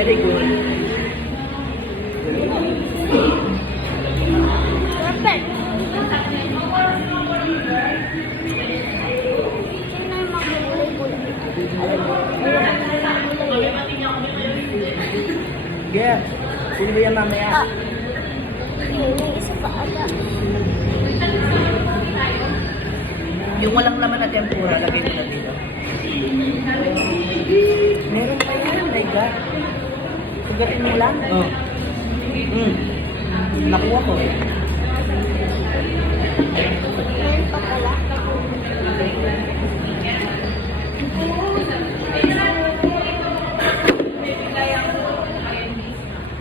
Very good. Perfect. Sino yung magulay-gulay? Yeah. Sino ba yan mamaya? Yung isa pa ata. Yung walang laman na tempura, lagay mo na dito. Meron pa yan, oh my God. Sugatin mo lang. Oh. Nakuha ko eh. Yan